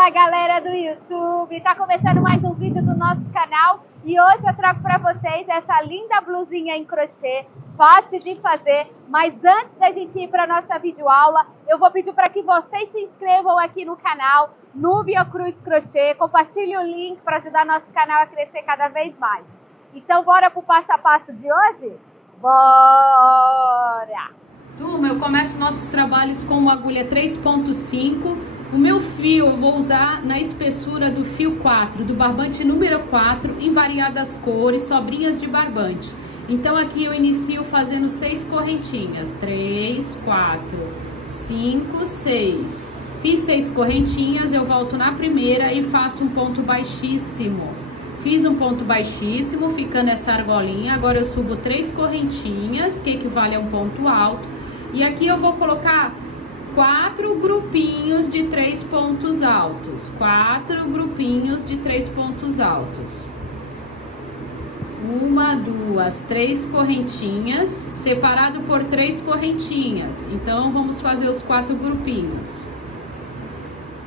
Fala galera do YouTube, tá começando mais um vídeo do nosso canal e hoje eu trago pra vocês essa linda blusinha em crochê, fácil de fazer, mas antes da gente ir pra nossa videoaula, eu vou pedir para que vocês se inscrevam aqui no canal, Núbia Cruz Crochê, compartilhe o link para ajudar nosso canal a crescer cada vez mais. Então bora pro passo a passo de hoje? Bora! Turma, eu começo nossos trabalhos com uma agulha 3.5. O meu fio eu vou usar na espessura do fio 4, do barbante número 4, em variadas cores, sobrinhas de barbante. Então aqui eu inicio fazendo 6 correntinhas, 3, 4, 5, 6. Fiz 6 correntinhas, eu volto na primeira e faço um ponto baixíssimo. Fiz um ponto baixíssimo, ficando essa argolinha. Agora eu subo 3 correntinhas, que equivale a um ponto alto. E aqui eu vou colocar 4 grupinhos de 3 pontos altos. 4 grupinhos de 3 pontos altos. 1, 2, 3 correntinhas, separado por 3 correntinhas. Então, vamos fazer os 4 grupinhos.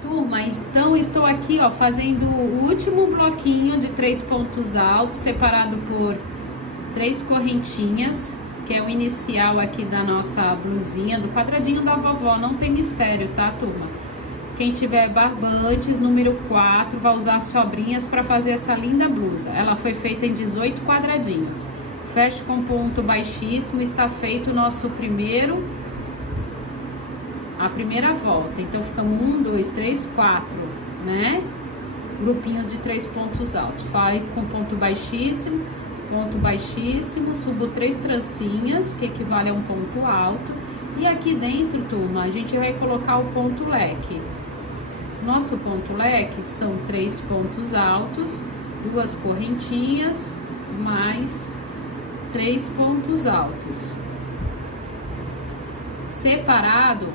Turma, então estou aqui, ó, fazendo o último bloquinho de 3 pontos altos, separado por 3 correntinhas, que é o inicial aqui da nossa blusinha, do quadradinho da vovó, não tem mistério, tá, turma? Quem tiver barbantes, número 4, vai usar sobrinhas para fazer essa linda blusa. Ela foi feita em 18 quadradinhos. Fecho com ponto baixíssimo, está feito o nosso a primeira volta. Então, ficamos 1, 2, 3, 4, né? Grupinhos de 3 pontos altos. Vai com ponto baixíssimo, subo 3 trancinhas, que equivale a um ponto alto. E aqui dentro, turma, a gente vai colocar o ponto leque. Nosso ponto leque são 3 pontos altos, 2 correntinhas, mais 3 pontos altos. Separado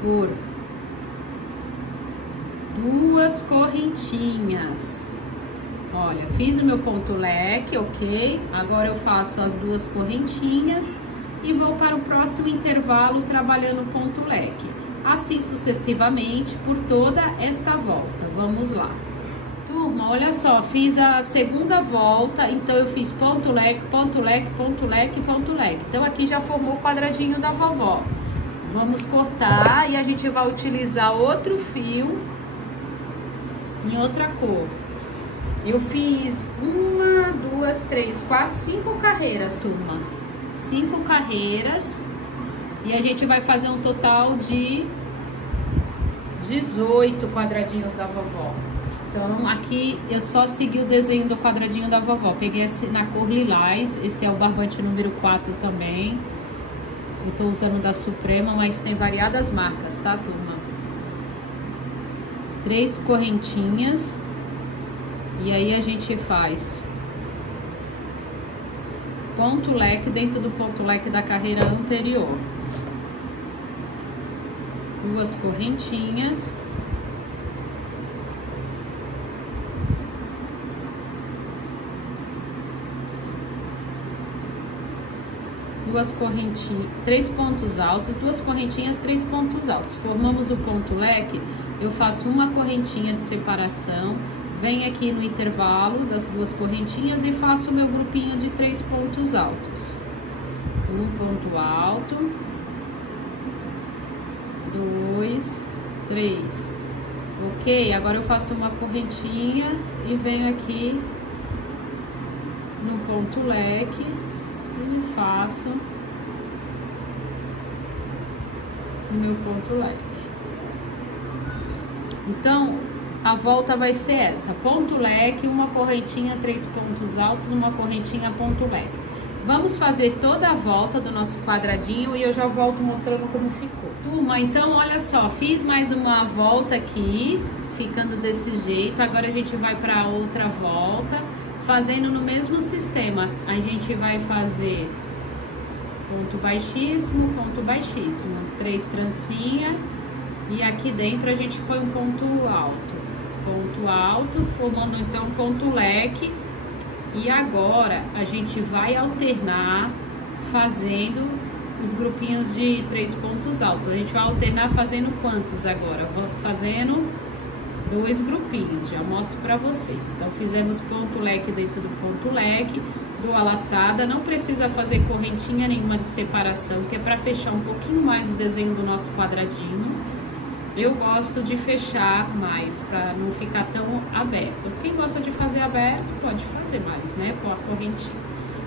por 2 correntinhas. Olha, fiz o meu ponto leque, ok? Agora eu faço as 2 correntinhas e vou para o próximo intervalo trabalhando o ponto leque. Assim sucessivamente por toda esta volta. Vamos lá. Turma, olha só, fiz a segunda volta, então eu fiz ponto leque, ponto leque, ponto leque, ponto leque. Então aqui já formou o quadradinho da vovó. Vamos cortar e a gente vai utilizar outro fio em outra cor. Eu fiz 1, 2, 3, 4, 5 carreiras, turma. 5 carreiras. E a gente vai fazer um total de 18 quadradinhos da vovó. Então, aqui eu só segui o desenho do quadradinho da vovó. Peguei esse na cor lilás. Esse é o barbante número 4 também. Eu tô usando da Suprema, mas tem variadas marcas, tá, turma? 3 correntinhas. E aí a gente faz ponto leque dentro do ponto leque da carreira anterior. 2 correntinhas. Duas correntinhas, 3 pontos altos, 2 correntinhas, 3 pontos altos. Formamos o ponto leque, eu faço uma correntinha de separação, venho aqui no intervalo das 2 correntinhas e faço o meu grupinho de 3 pontos altos. Um ponto alto, 2, 3. Ok? Agora eu faço uma correntinha e venho aqui no ponto leque e faço o meu ponto leque. Então, a volta vai ser essa: ponto leque, uma correntinha, 3 pontos altos, uma correntinha, ponto leque. Vamos fazer toda a volta do nosso quadradinho e eu já volto mostrando como ficou. Turma, então olha só, fiz mais uma volta aqui, ficando desse jeito. Agora a gente vai para outra volta, fazendo no mesmo sistema. A gente vai fazer ponto baixíssimo, 3 trancinhas e aqui dentro a gente põe um ponto alto, formando então um ponto leque. E agora a gente vai alternar fazendo os grupinhos de 3 pontos altos. A gente vai alternar fazendo quantos agora? Vou fazendo 2 grupinhos, já mostro pra vocês. Então, fizemos ponto leque dentro do ponto leque, dou a laçada, não precisa fazer correntinha nenhuma de separação, que é pra fechar um pouquinho mais o desenho do nosso quadradinho. Eu gosto de fechar mais, pra não ficar tão aberto. Quem gosta de fazer aberto, pode fazer mais, né, com a correntinha.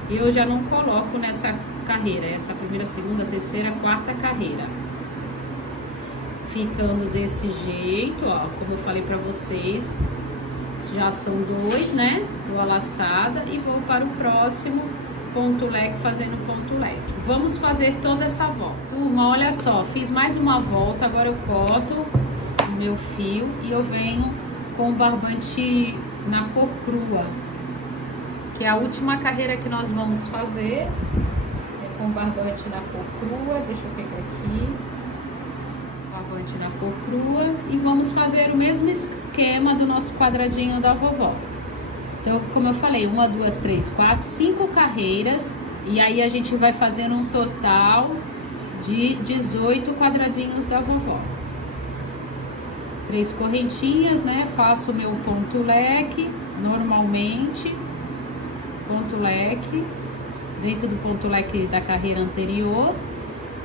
Eu já não coloco nessa carreira, essa primeira, segunda, terceira, quarta carreira. Ficando desse jeito, ó, como eu falei pra vocês, já são 2, né? Dou a laçada e vou para o próximo ponto leque, fazendo ponto leque. Vamos fazer toda essa volta. Turma, olha só, fiz mais uma volta, agora eu corto o meu fio e eu venho com o barbante na cor crua, que é a última carreira que nós vamos fazer. É com barbante na cor crua, deixa eu pegar aqui. Barbante na cor crua e vamos fazer o mesmo esquema do nosso quadradinho da vovó. Então, como eu falei, 1, 2, 3, 4, 5 carreiras e aí a gente vai fazendo um total de 18 quadradinhos da vovó. 3 correntinhas, né? Faço o meu ponto leque normalmente, ponto leque, dentro do ponto leque da carreira anterior.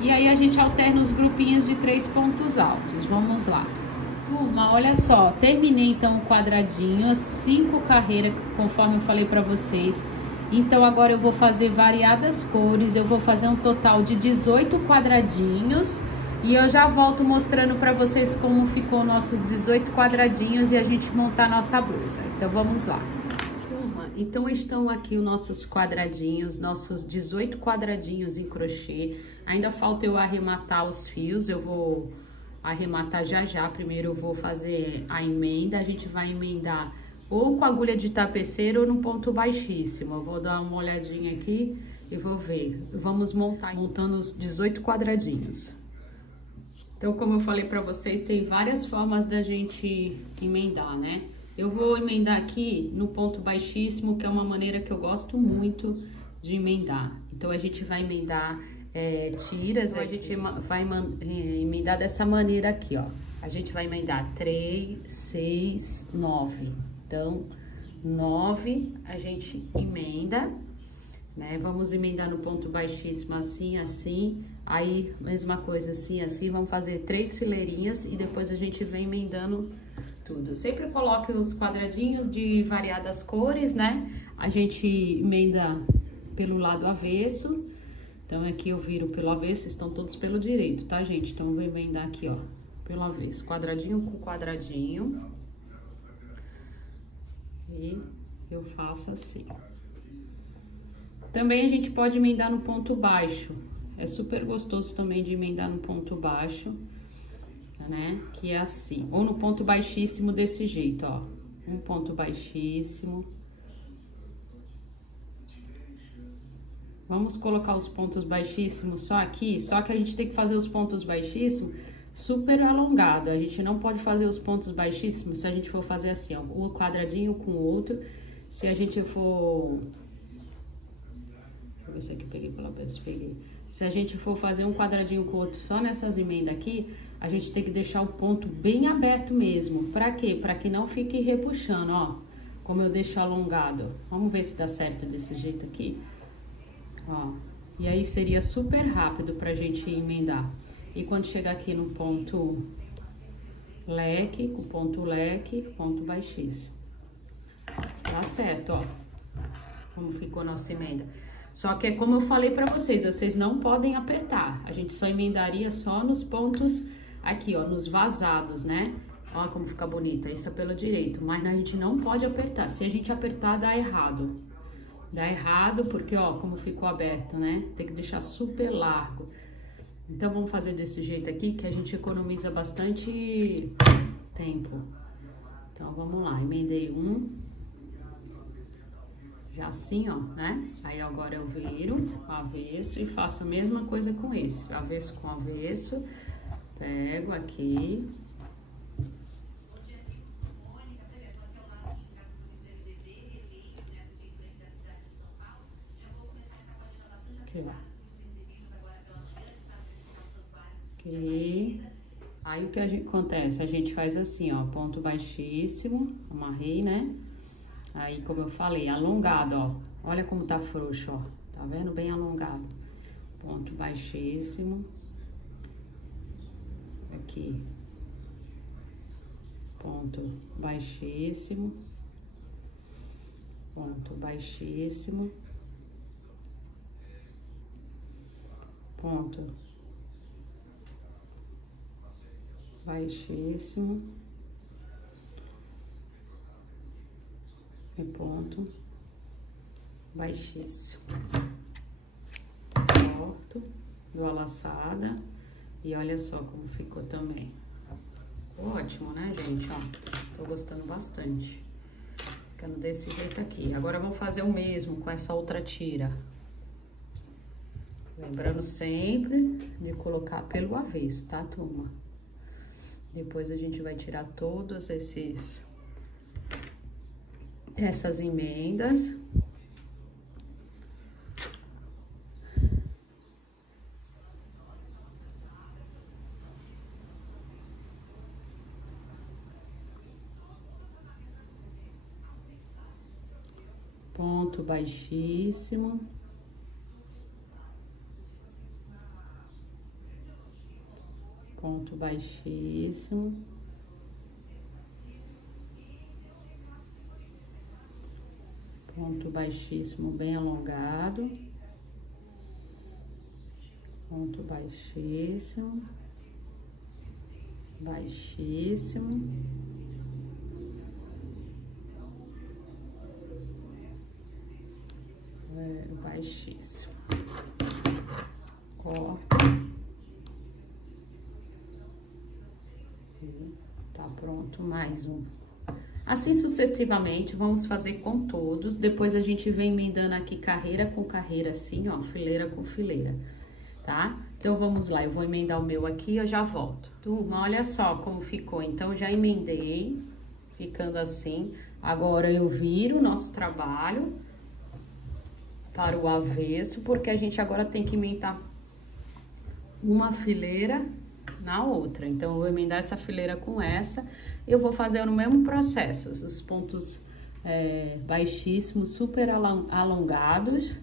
E aí a gente alterna os grupinhos de 3 pontos altos. Vamos lá. Turma, olha só, terminei então o quadradinho, as 5 carreiras, conforme eu falei pra vocês. Então agora eu vou fazer variadas cores, eu vou fazer um total de 18 quadradinhos. E eu já volto mostrando pra vocês como ficou nossos 18 quadradinhos e a gente montar nossa blusa. Então vamos lá. Então, estão aqui os nossos quadradinhos, nossos 18 quadradinhos em crochê. Ainda falta eu arrematar os fios, eu vou arrematar já já. Primeiro eu vou fazer a emenda, a gente vai emendar ou com agulha de tapeceiro ou no ponto baixíssimo. Eu vou dar uma olhadinha aqui e vou ver. Vamos montando os 18 quadradinhos. Então, como eu falei pra vocês, tem várias formas da gente emendar, né? Eu vou emendar aqui no ponto baixíssimo, que é uma maneira que eu gosto muito de emendar. Então, a gente vai emendar tiras, então, a gente vai emendar dessa maneira aqui, ó. A gente vai emendar 3, 6, 9. Então, 9 a gente emenda, né? Vamos emendar no ponto baixíssimo assim, assim. Aí, mesma coisa, assim, assim. Vamos fazer 3 fileirinhas e depois a gente vem emendando tudo. Sempre coloque os quadradinhos de variadas cores, né? A gente emenda pelo lado avesso. Então, aqui eu viro pelo avesso, estão todos pelo direito, tá, gente? Então, eu vou emendar aqui, ó, pelo avesso. Quadradinho com quadradinho. E eu faço assim. Também a gente pode emendar no ponto baixo. É super gostoso também de emendar no ponto baixo, né? Que é assim. Ou no ponto baixíssimo desse jeito, ó. Um ponto baixíssimo. Vamos colocar os pontos baixíssimos só aqui. Só que a gente tem que fazer os pontos baixíssimos super alongado. A gente não pode fazer os pontos baixíssimos se a gente for fazer assim, ó. O quadradinho com o outro. Se a gente for... Deixa eu ver se aqui eu peguei pela peça, peguei. Se a gente for fazer um quadradinho com o outro só nessas emendas aqui, a gente tem que deixar o ponto bem aberto mesmo. Pra quê? Pra que não fique repuxando, ó. Como eu deixo alongado. Vamos ver se dá certo desse jeito aqui. Ó. E aí seria super rápido pra gente emendar. E quando chegar aqui no ponto leque, com ponto leque, ponto baixíssimo. Tá certo, ó. Como ficou nossa emenda. Só que é como eu falei pra vocês, vocês não podem apertar. A gente só emendaria só nos pontos aqui, ó, nos vazados, né? Ó como fica bonita, isso é pelo direito. Mas a gente não pode apertar. Se a gente apertar, dá errado. Dá errado porque, ó, como ficou aberto, né? Tem que deixar super largo. Então, vamos fazer desse jeito aqui, que a gente economiza bastante tempo. Então, vamos lá. Emendei um. Já assim, ó, né? Aí, agora eu viro avesso e faço a mesma coisa com esse. Avesso com avesso. Pego aqui. Aqui. Aqui. Aí o que acontece? A gente faz assim, ó, ponto baixíssimo, amarrei, né? Aí, como eu falei, alongado, ó. Olha como tá frouxo, ó. Tá vendo? Bem alongado. Ponto baixíssimo. Aqui. Ponto baixíssimo. Ponto baixíssimo. Ponto baixíssimo. E ponto baixíssimo. Corto, dou a laçada e olha só como ficou também. Ficou ótimo, né, gente? Ó, tô gostando bastante. Ficando desse jeito aqui. Agora vamos fazer o mesmo com essa outra tira. Lembrando sempre de colocar pelo avesso, tá, turma? Depois a gente vai tirar todas essas emendas. Ponto baixíssimo. Ponto baixíssimo. Ponto baixíssimo bem alongado. Ponto baixíssimo. Baixíssimo. Baixíssimo. Corta. E tá pronto mais um. Assim sucessivamente, vamos fazer com todos. Depois a gente vem emendando aqui carreira com carreira, assim, ó, fileira com fileira, tá? Então, vamos lá, eu vou emendar o meu aqui e eu já volto. Turma, olha só como ficou. Então, já emendei, ficando assim. Agora, eu viro o nosso trabalho para o avesso, porque a gente agora tem que emendar uma fileira na outra. Então, eu vou emendar essa fileira com essa. Eu vou fazer o mesmo processo, os pontos baixíssimos, super alongados.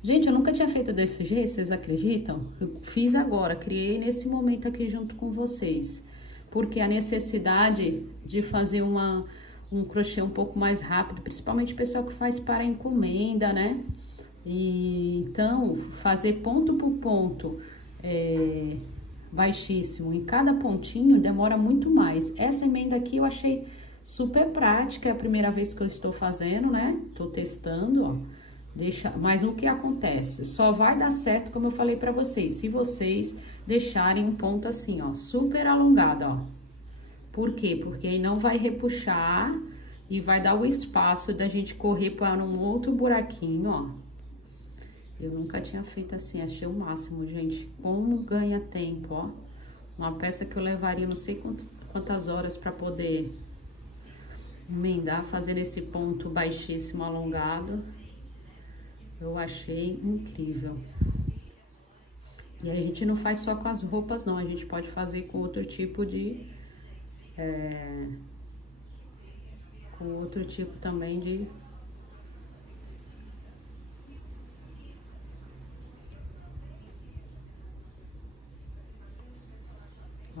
Gente, eu nunca tinha feito desse jeito, vocês acreditam? Eu fiz agora, criei nesse momento aqui junto com vocês. Porque a necessidade de fazer um crochê um pouco mais rápido, principalmente o pessoal que faz para encomenda, né? E, então, fazer ponto por ponto baixíssimo em cada pontinho demora muito mais. Essa emenda aqui eu achei super prática, é a primeira vez que eu estou fazendo, né? Tô testando, ó. Mas o que acontece? Só vai dar certo, como eu falei pra vocês, se vocês deixarem um ponto assim, ó, super alongado, ó. Por quê? Porque aí não vai repuxar e vai dar o espaço da gente correr para um outro buraquinho, ó. Eu nunca tinha feito assim, achei o máximo, gente. Como ganha tempo, ó. Uma peça que eu levaria não sei quantas horas pra poder emendar, fazendo esse ponto baixíssimo alongado. Eu achei incrível. E aí a gente não faz só com as roupas, não. A gente pode fazer com outro tipo de... com outro tipo também de...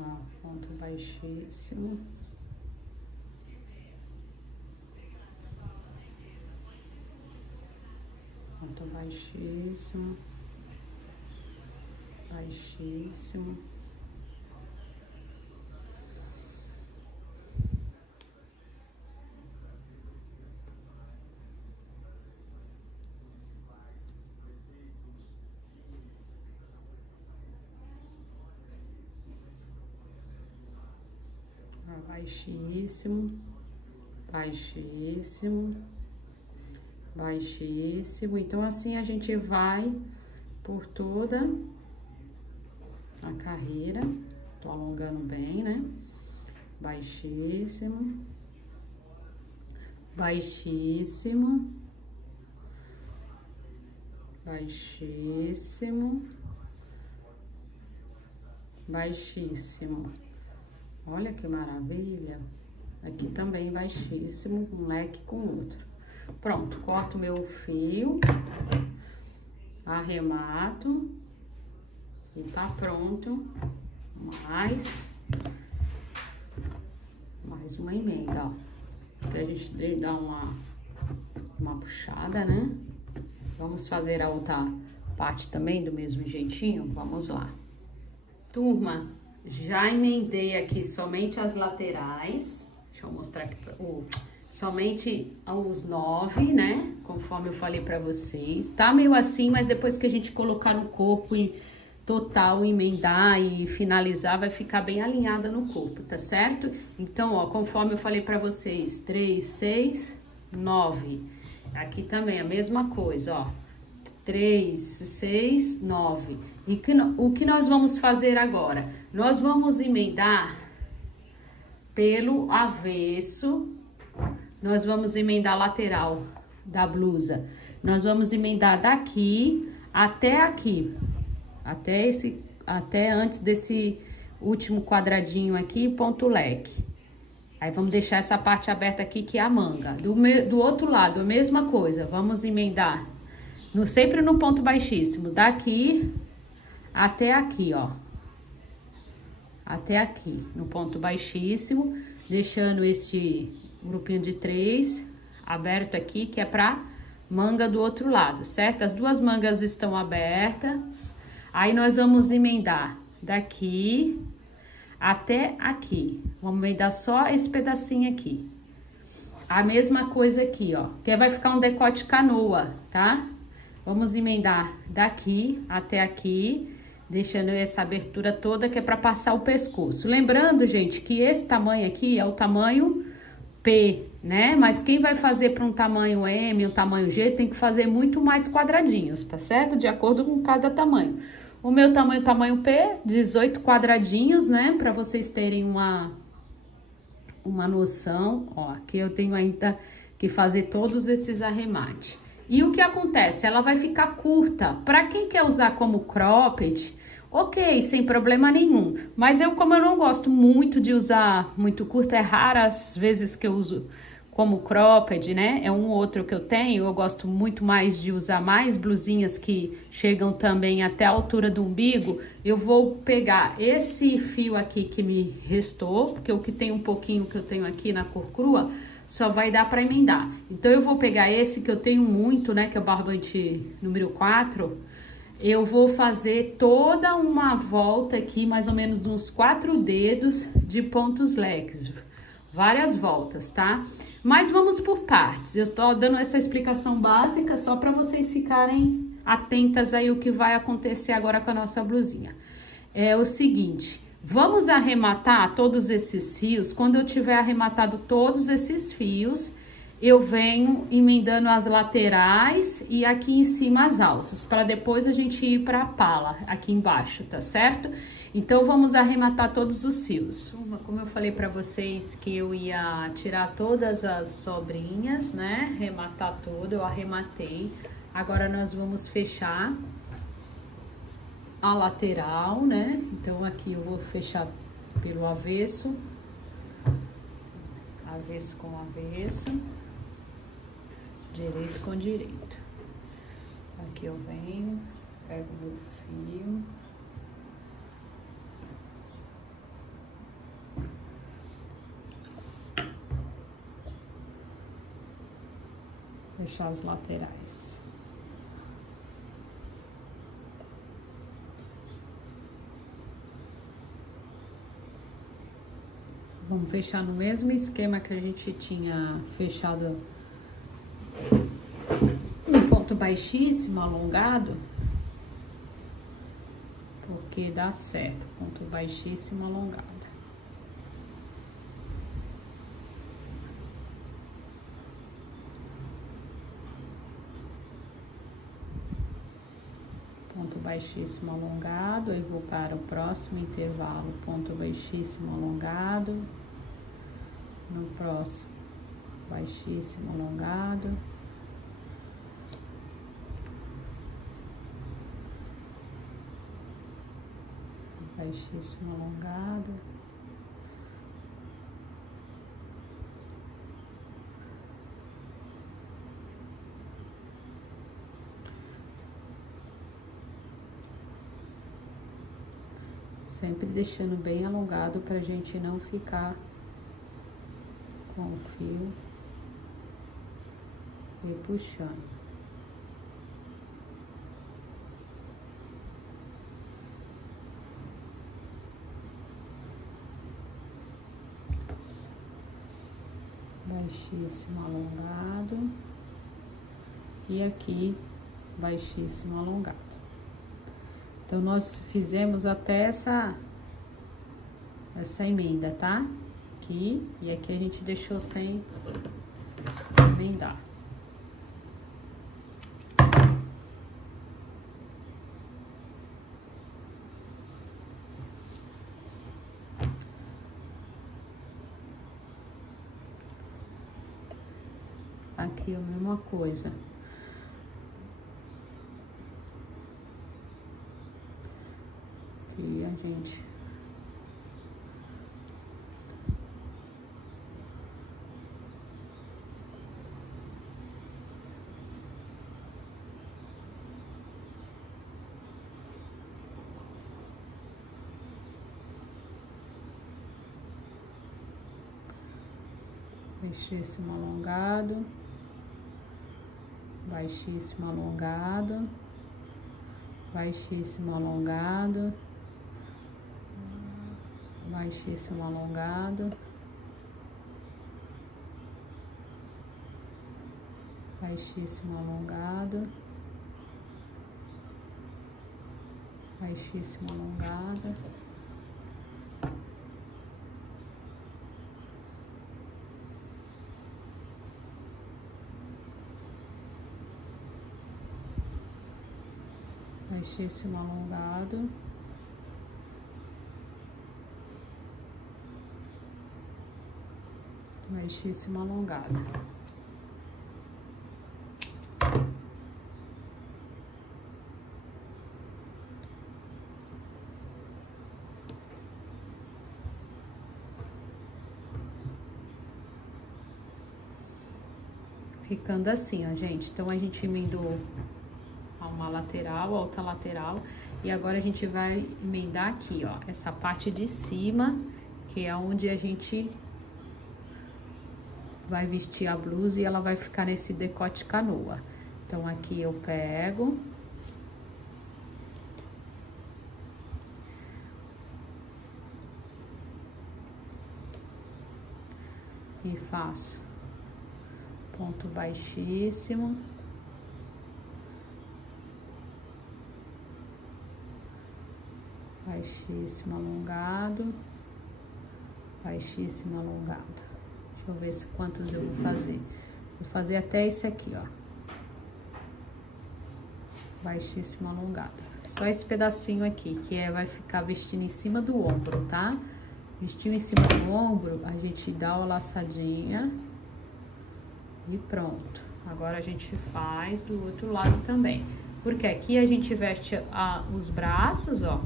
Ó, ponto baixíssimo. Ponto baixíssimo. Baixíssimo. Baixíssimo, baixíssimo, baixíssimo. Então, assim a gente vai por toda a carreira. Tô alongando bem, né? Baixíssimo, baixíssimo, baixíssimo, baixíssimo. Olha que maravilha. Aqui também baixíssimo, um leque com outro. Pronto, corto meu fio, arremato e tá pronto. Mais uma emenda, ó. Que a gente dá uma puxada, né? Vamos fazer a outra parte também do mesmo jeitinho? Vamos lá. Turma, já emendei aqui somente as laterais. Deixa eu mostrar aqui somente os 9, né? Conforme eu falei pra vocês. Tá meio assim, mas depois que a gente colocar no corpo e total, emendar e finalizar, vai ficar bem alinhada no corpo, tá certo? Então, ó, conforme eu falei pra vocês, 3, 6, 9. Aqui também a mesma coisa, ó. 3, 6, 9. E o que nós vamos fazer agora? Nós vamos emendar pelo avesso. Nós vamos emendar a lateral da blusa. Nós vamos emendar daqui até aqui. Até antes desse último quadradinho aqui, ponto leque. Aí vamos deixar essa parte aberta aqui, que é a manga. Do outro lado, a mesma coisa. Vamos emendar sempre no ponto baixíssimo. Daqui até aqui, ó. Até aqui, no ponto baixíssimo. Deixando este grupinho de 3 aberto aqui, que é pra manga do outro lado, certo? As duas mangas estão abertas. Aí, nós vamos emendar daqui até aqui. Vamos emendar só esse pedacinho aqui. A mesma coisa aqui, ó. Que vai ficar um decote canoa, tá? Vamos emendar daqui até aqui, deixando essa abertura toda, que é pra passar o pescoço. Lembrando, gente, que esse tamanho aqui é o tamanho P, né? Mas quem vai fazer para um tamanho M, um tamanho G, tem que fazer muito mais quadradinhos, tá certo? De acordo com cada tamanho. O meu tamanho P, 18 quadradinhos, né? Para vocês terem uma noção. Ó, aqui eu tenho ainda que fazer todos esses arremates. E o que acontece? Ela vai ficar curta. Para quem quer usar como cropped, ok, sem problema nenhum. Mas como eu não gosto muito de usar muito curto, é raras vezes que eu uso como cropped, né? É um ou outro que eu tenho. Eu gosto muito mais de usar mais blusinhas que chegam também até a altura do umbigo. Eu vou pegar esse fio aqui que me restou, porque o que tem um pouquinho que eu tenho aqui na cor crua, só vai dar para emendar. Então, eu vou pegar esse que eu tenho muito, né? Que é o barbante número 4. Eu vou fazer toda uma volta aqui, mais ou menos de uns 4 dedos de pontos leques. Várias voltas, tá? Mas vamos por partes. Eu estou dando essa explicação básica só para vocês ficarem atentas aí o que vai acontecer agora com a nossa blusinha. É o seguinte, vamos arrematar todos esses fios. Quando eu tiver arrematado todos esses fios, eu venho emendando as laterais e aqui em cima as alças, para depois a gente ir para a pala aqui embaixo, tá certo? Então, vamos arrematar todos os fios. Como eu falei para vocês que eu ia tirar todas as sobrinhas, né? Arrematar tudo, eu arrematei. Agora, nós vamos fechar a lateral, né? Então, aqui eu vou fechar pelo avesso. Avesso com avesso. Direito com direito. Aqui eu venho, pego meu fio. Fechar as laterais. Vamos fechar no mesmo esquema que a gente tinha fechado um ponto baixíssimo, alongado, porque dá certo, ponto baixíssimo, alongado. Ponto baixíssimo, alongado, aí vou para o próximo intervalo, ponto baixíssimo, alongado, no próximo, baixíssimo, alongado. Baixíssimo, alongado. Sempre deixando bem alongado pra gente não ficar com o fio e puxando. Baixíssimo alongado. E aqui, baixíssimo alongado. Então, nós fizemos até essa emenda, tá? Aqui, e aqui a gente deixou sem emendar. Aqui a mesma coisa. Aqui a gente baixíssimo alongado, baixíssimo alongado, baixíssimo alongado, baixíssimo alongado, baixíssimo alongado, baixíssimo alongado. Baixíssimo alongado, baixíssimo alongado. Ficando assim, ó, gente. Então, a gente emendou uma lateral, a outra lateral, e agora a gente vai emendar aqui, ó, essa parte de cima, que é onde a gente vai vestir a blusa e ela vai ficar nesse decote canoa. Então, aqui eu pego e faço ponto baixíssimo, baixíssimo alongado, baixíssimo alongado. Deixa eu ver se quantos eu vou fazer. Vou fazer até esse aqui, ó. Baixíssimo alongado. Só esse pedacinho aqui, que vai ficar vestindo em cima do ombro, tá? Vestiu em cima do ombro, a gente dá uma laçadinha e pronto. Agora a gente faz do outro lado também. Porque aqui a gente veste os braços, ó.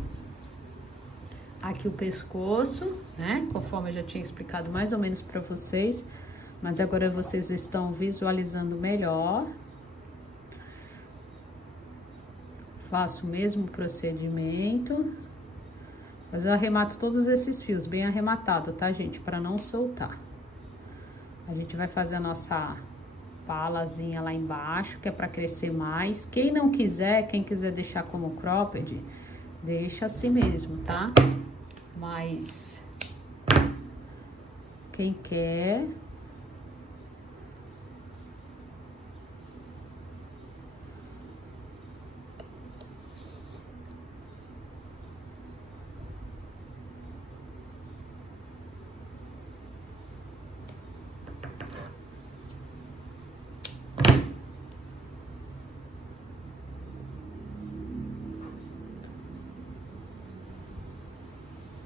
Aqui o pescoço, né? Conforme eu já tinha explicado mais ou menos pra vocês. Mas agora vocês estão visualizando melhor. Faço o mesmo procedimento. Mas eu arremato todos esses fios, bem arrematado, tá, gente? Pra não soltar. A gente vai fazer a nossa palazinha lá embaixo, que é pra crescer mais. Quem não quiser, quem quiser deixar como cropped, deixa assim mesmo, tá? Mas quem quer...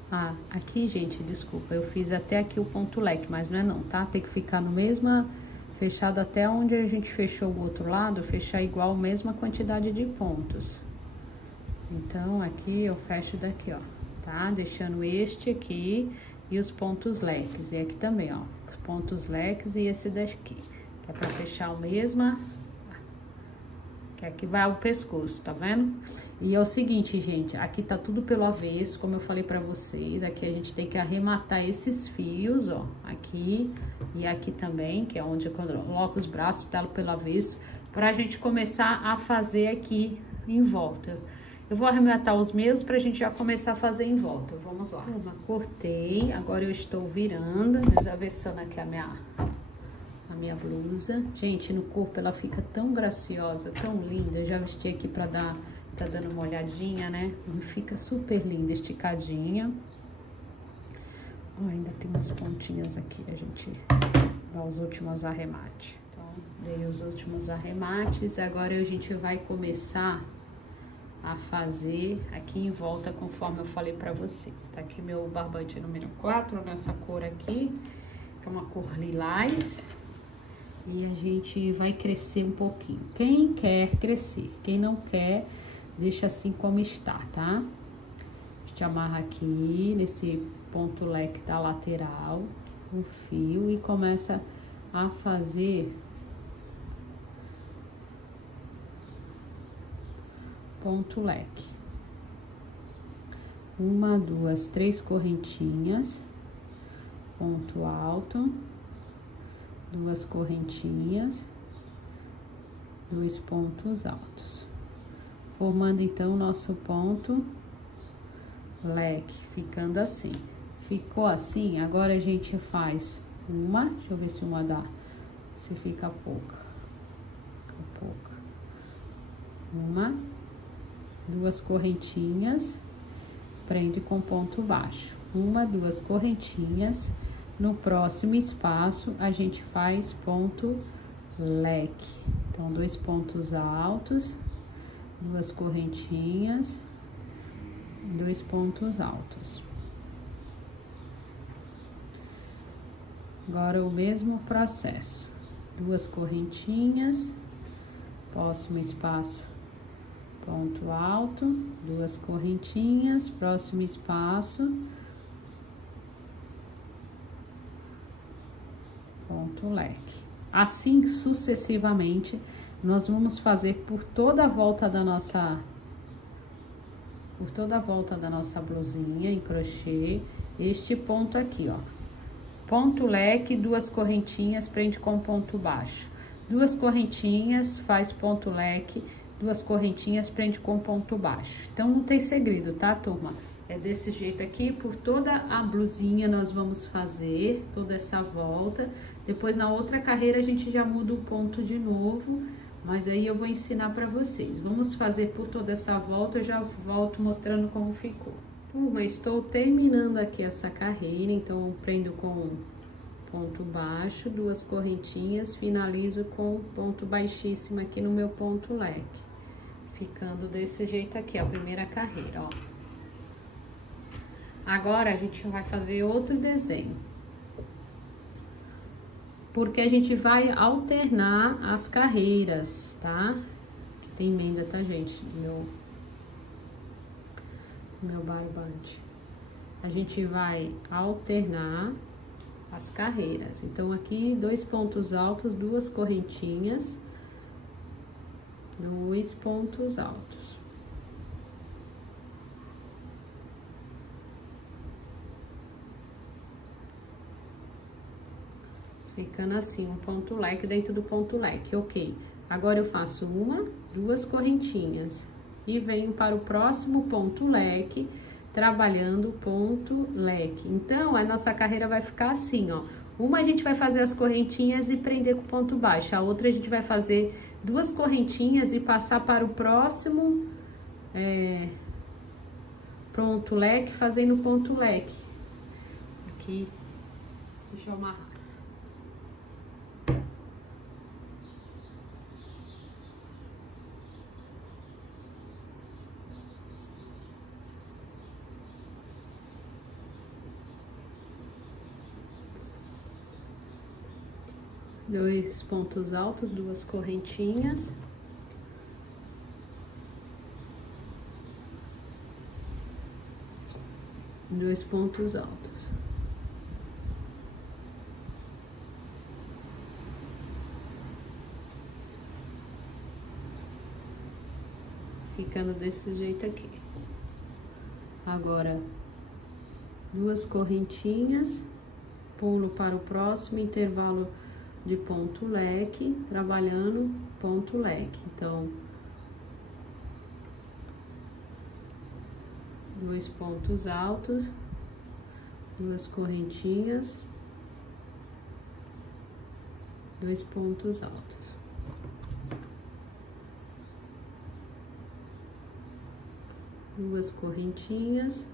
Ah, aqui, gente, desculpa, eu fiz até aqui o ponto leque, mas não é não, tá? Tem que ficar no mesmo, fechado até onde a gente fechou o outro lado, fechar igual a mesma quantidade de pontos. Então, aqui eu fecho daqui, ó, tá? Deixando este aqui e os pontos leques. E aqui também, ó, os pontos leques e esse daqui, que é pra fechar o mesma, que que aqui vai o pescoço, tá vendo? E é o seguinte, gente, aqui tá tudo pelo avesso, como eu falei pra vocês, aqui a gente tem que arrematar esses fios, ó, aqui e aqui também, que é onde eu coloco os braços, tá pelo avesso, pra gente começar a fazer aqui em volta. Eu vou arrematar os meus pra gente já começar a fazer em volta, vamos lá. Cortei, agora eu estou virando, desavessando aqui a minha blusa. Gente, no corpo ela fica tão graciosa, tão linda. Eu já vesti aqui pra tá dando uma olhadinha, né? Fica super linda, esticadinha. Ó, ainda tem umas pontinhas aqui, a gente dá os últimos arremates. Então, dei os últimos arremates. Agora a gente vai começar a fazer aqui em volta, conforme eu falei pra vocês. Tá aqui meu barbante número 4, nessa cor aqui, que é uma cor lilás. E a gente vai crescer um pouquinho. Quem quer crescer, quem não quer, deixa assim como está, tá? A gente amarra aqui nesse ponto leque da lateral, o fio, e começa a fazer ponto leque. 1, 2, 3 correntinhas, ponto alto, 2 correntinhas, 2 pontos altos, formando então o nosso ponto leque, ficando assim. Ficou assim, agora a gente faz deixa eu ver se uma dá, se fica pouca, 2 correntinhas, prende com ponto baixo, 1, 2 correntinhas. No próximo espaço, a gente faz ponto leque. Então, 2 pontos altos, 2 correntinhas, 2 pontos altos. Agora, o mesmo processo. 2 correntinhas, próximo espaço, ponto alto, 2 correntinhas, próximo espaço, ponto leque. Assim sucessivamente, nós vamos fazer por toda a volta da nossa blusinha em crochê, este ponto aqui, ó. Ponto leque, 2 correntinhas, prende com ponto baixo. 2 correntinhas, faz ponto leque, 2 correntinhas, prende com ponto baixo. Então, não tem segredo, tá, turma? É desse jeito aqui, por toda a blusinha nós vamos fazer toda essa volta. Depois, na outra carreira, a gente já muda o ponto de novo, mas aí eu vou ensinar pra vocês. Vamos fazer por toda essa volta, eu já volto mostrando como ficou. Turma, estou terminando aqui essa carreira, então eu prendo com ponto baixo, 2 correntinhas, finalizo com ponto baixíssimo aqui no meu ponto leque. Ficando desse jeito aqui, a primeira carreira, ó. Agora, a gente vai fazer outro desenho. Porque a gente vai alternar as carreiras, tá? Aqui tem emenda, tá, gente? Meu barbante. A gente vai alternar as carreiras. Então, aqui, 2 pontos altos, 2 correntinhas, 2 pontos altos. Ficando assim, um ponto leque dentro do ponto leque, ok. Agora, eu faço 1, 2 correntinhas e venho para o próximo ponto leque, trabalhando ponto leque. Então, a nossa carreira vai ficar assim, ó. Uma a gente vai fazer as correntinhas e prender com ponto baixo. A outra a gente vai fazer 2 correntinhas e passar para o próximo ponto leque, fazendo ponto leque. Aqui, deixa eu amarrar. Dois pontos altos, 2 correntinhas. Dois pontos altos. ficando desse jeito aqui. Agora, 2 correntinhas, pulo para o próximo intervalo de ponto leque, trabalhando ponto leque. Então, 2 pontos altos, 2 correntinhas, 2 pontos altos. Duas correntinhas,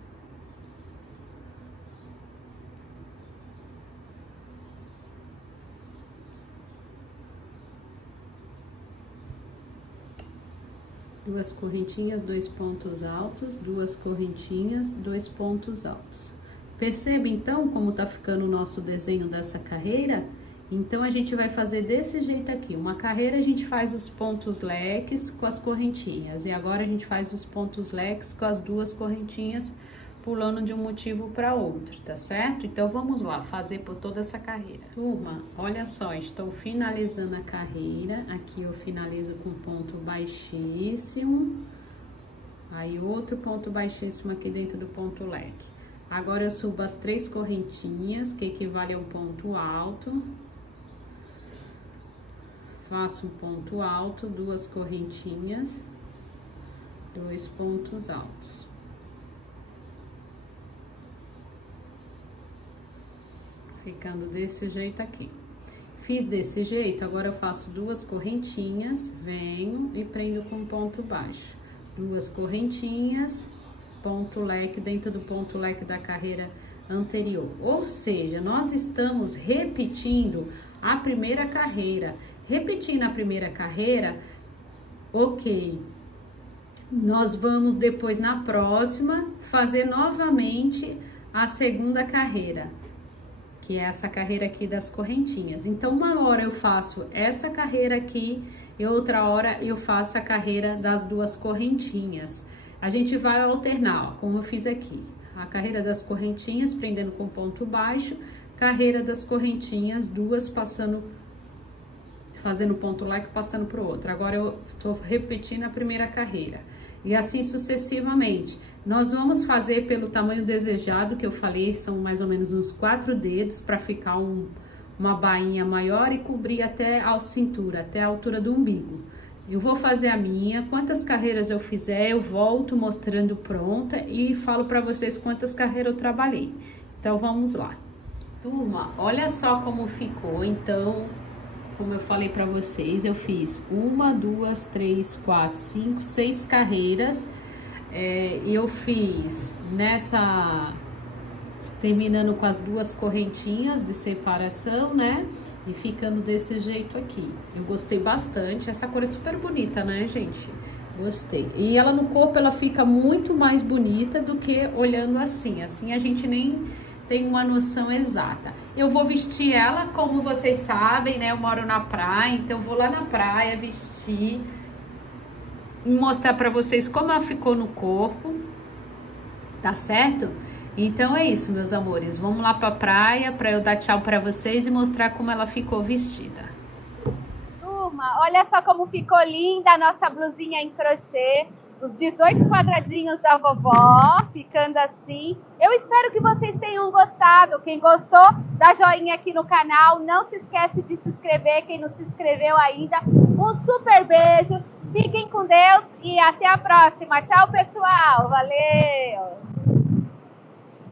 duas correntinhas, 2 pontos altos, 2 correntinhas, 2 pontos altos. Percebe então como tá ficando o nosso desenho dessa carreira? Então a gente vai fazer desse jeito aqui. Uma carreira a gente faz os pontos leques com as correntinhas, e agora a gente faz os pontos leques com as 2 correntinhas, pulando de um motivo para outro, tá certo? Então vamos lá, fazer por toda essa carreira. Turma, olha só, estou finalizando a carreira. Aqui eu finalizo com ponto baixíssimo, aí outro ponto baixíssimo aqui dentro do ponto leque. Agora eu subo as 3 correntinhas, que equivale a um ponto alto. Faço um ponto alto, 2 correntinhas, 2 pontos altos. Ficando desse jeito aqui. Fiz desse jeito, agora eu faço 2 correntinhas, venho e prendo com ponto baixo. 2 correntinhas, ponto leque dentro do ponto leque da carreira anterior. Ou seja, nós estamos repetindo a primeira carreira. Repetindo a primeira carreira, ok. Nós vamos depois, na próxima, fazer novamente a segunda carreira, que é essa carreira aqui das correntinhas. Então, uma hora eu faço essa carreira aqui e outra hora eu faço a carreira das 2 correntinhas. A gente vai alternar, ó, como eu fiz aqui. A carreira das correntinhas, prendendo com ponto baixo, carreira das correntinhas, 2 passando, fazendo ponto leque, passando pro outro. Agora eu tô repetindo a primeira carreira. E assim sucessivamente. Nós vamos fazer pelo tamanho desejado, que eu falei, são mais ou menos uns 4 dedos, para ficar uma bainha maior e cobrir até a cintura, até a altura do umbigo. Eu vou fazer a minha, quantas carreiras eu fizer, eu volto mostrando pronta e falo para vocês quantas carreiras eu trabalhei. Então, vamos lá. Turma, olha só como ficou. Então, como eu falei para vocês, eu fiz 1, 2, 3, 4, 5, 6 carreiras. Eu fiz nessa, terminando com as 2 correntinhas de separação, né? E ficando desse jeito aqui. Eu gostei bastante. Essa cor é super bonita, né, gente? Gostei. E ela no corpo, ela fica muito mais bonita do que olhando assim. Assim a gente nem tem uma noção exata. Eu vou vestir ela, como vocês sabem, né? Eu moro na praia, então eu vou lá na praia vestir e mostrar pra vocês como ela ficou no corpo. Tá certo? Então é isso, meus amores. Vamos lá pra praia pra eu dar tchau pra vocês e mostrar como ela ficou vestida. Turma, olha só como ficou linda a nossa blusinha em crochê. Os 18 quadradinhos da vovó, ficando assim. Eu espero que vocês tenham gostado. Quem gostou, dá joinha aqui no canal. Não se esquece de se inscrever, quem não se inscreveu ainda. Um super beijo. Fiquem com Deus e até a próxima. Tchau, pessoal. Valeu!